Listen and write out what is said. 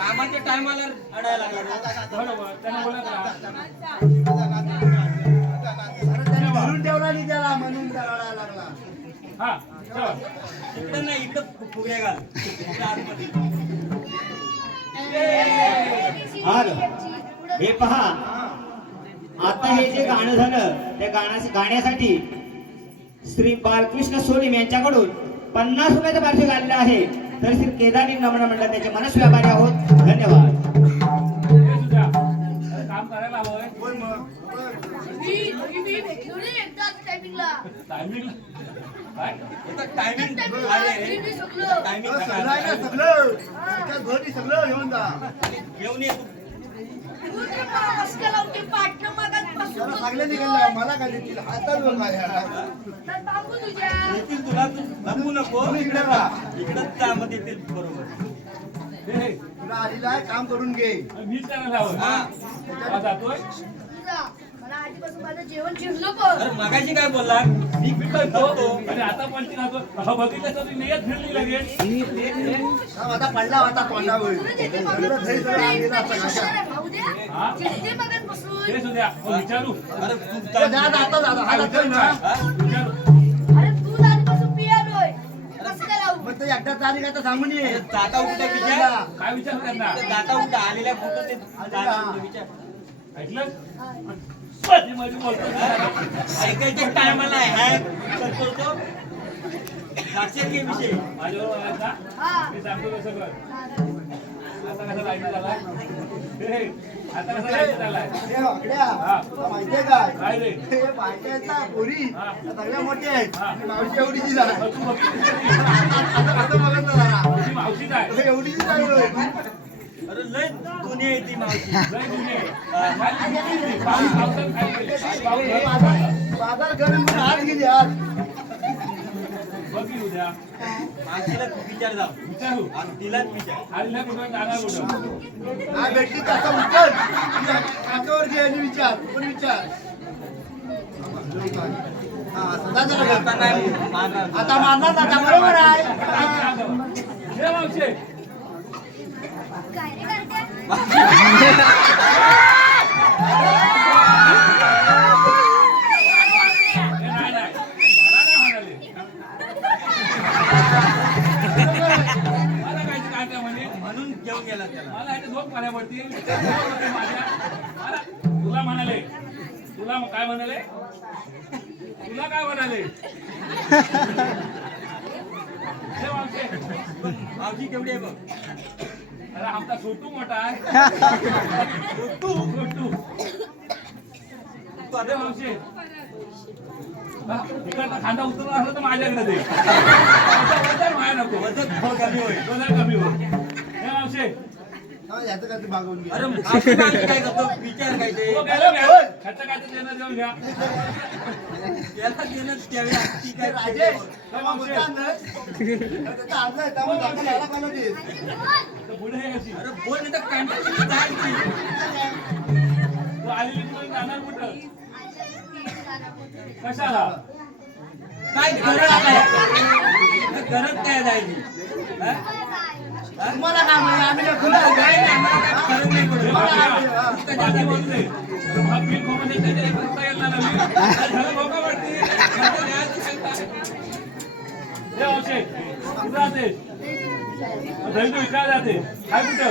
कामाच्या टायमाला अडायला लागला. बरोबर त्याने बोलत राहा. धरून ठेवला नाही त्याला म्हणून त्याला रडायला लागला. हा चल. इकडं नाही, इकडं फुगड्या घाल. इकडं आतमध्ये. हे पहा, आता हे जे गाणं झालं त्या गाण्यासाठी श्री बालकृष्ण सोनीम यांच्याकडून 50 रुपयाचं पारितोषिक आलेलं आहे. तर श्री केदारी नमन मंडळ त्याचे मनस व्यापारी आहोत. धन्यवाद. हे सुद्धा अरे काम करायला हवंय. बोल मग. टायमिंग काय इथं टायमिंग आहे रे. टायमिंग सगळं आहे ना, सगळं एकाच घरी सगळं घेऊन जा. घेऊन ये. त्याला सांगलं निघालं मला काय देतील हातात बघ माझ्या. येतील तुला, तू लपू नको. तुम्ही इकडे राहा. इकडंच त्यामध्ये येतील बरोबर. हे तुला आलेला आहे काम करून घे. मीच करायला हवं. हा जातोय. जेवण जेवलं पण अरे मगाशी काय बोलला? मी फिरतो आणि आता पण राहतो. बघितलं तर मी येत फिरली लगेच. आता पडला होता तोंडावर. सगळं घरी सगळं आणलेलं असतं खायला. भाऊ द्या हा जेवते मगाचपासून. हे सुद्धा विचारू. अरे जा, जा, आता जा, काय आता विचारू चल ना? ना. विचारू. अरे तू आधीपासून पियालोय कसं काय लावू मग ते एकदा तारीख आता सांगून ये. जाता उठता विचार. काय विचारू त्यांना जाता उठता आलेल्या फोटो ते जाता उठता विचार. ऐकलं मध्ये मध्ये बोलतो. ऐकायच्या टायमाला आहे करतो तो. लक्षात घे विषय. माझ्यावर बोलायचा मी सांगतो तसं कर. आता कसा लाईट झालाय. हे, आता कसा लाईट झालाय. हे वाकड्या, हा. तुला माहितीये काय? काय रे हे बायका आहेत ना, पोरी हा. त्या सगळ्या मोठ्या आहेत. हा. ती मावशी एवढीची झाली. मग तू बघितली आता कसं बघत ना जरा. तुझी मावशीच आहे. हे एवढीची झाली होय. अरे लय दुनिया आहे ती मावशी. लय जुनी आहे. खाली गेली ती. पावसात खाली गेली. पाऊस हे झाला. बाजार करून पण आज गेली आज. बघी उद्या मावशीला तू विचार जाऊ विचारू. आणि तिलाच विचार. आलेल्या कुठं जाणार कुठं. हा भेटली तसा उचल. काकावर घे आणि विचार. पण विचार. हा, सदा जरा घे. आता नाही मारणार. आता मारणार ना, आता बरोबर आहे. हे मावशी काय रे करते हे नाही नाही मला नाही म्हणाले. मला काय काय म्हणे म्हणून घेऊन गेला त्याला. मला ह्याच्या दोन पाण्या पडतील. तुला म्हणाले तुला काय म्हणाले तुला काय म्हणाले. हे मावशी मावशी केवढी आहे बघ. अरे आमचा छोटू मोठा आहे. छोटू अरे मावशी इकडचा खांदा उतरला असला तर माझ्याकडे दे. वजन व्हायला नको. वजन कमी होईल. वजन कमी होईल. हे मावशी हा, याचं काय ते मागवून घे. अरे मावशी मावशी काय करतो विचार काय ते. तो गेला घ्या. ह्याचं काय ते देणं देऊन घ्या. त्याला देणं त्यावेळी ती काय राजेश, तेव्हा बोलता ना, त्याचा आणलाय, त्यामुळे आपण याला काय नाही देत. तर पुढे हे कशी अरे बोल नाही तर कॅन्टीन जायची. तू आलेली कुठे जाणार कुठं कशाला. काय गरज आहे गरज काय जायची. हा? तुम्हाला काय माहिती, आम्ही काय खुलं आहे काय काय? नाही, आम्हाला काय फरक नाही पडत. हे बाकी बोलू दे. अरे हा बिल खोमध्ये त्याच्या एक रस्ता येईल ना नवीन. झालं भोका वाटते. हे औषध कुठं जाते. दही विचार जाते काय कुठं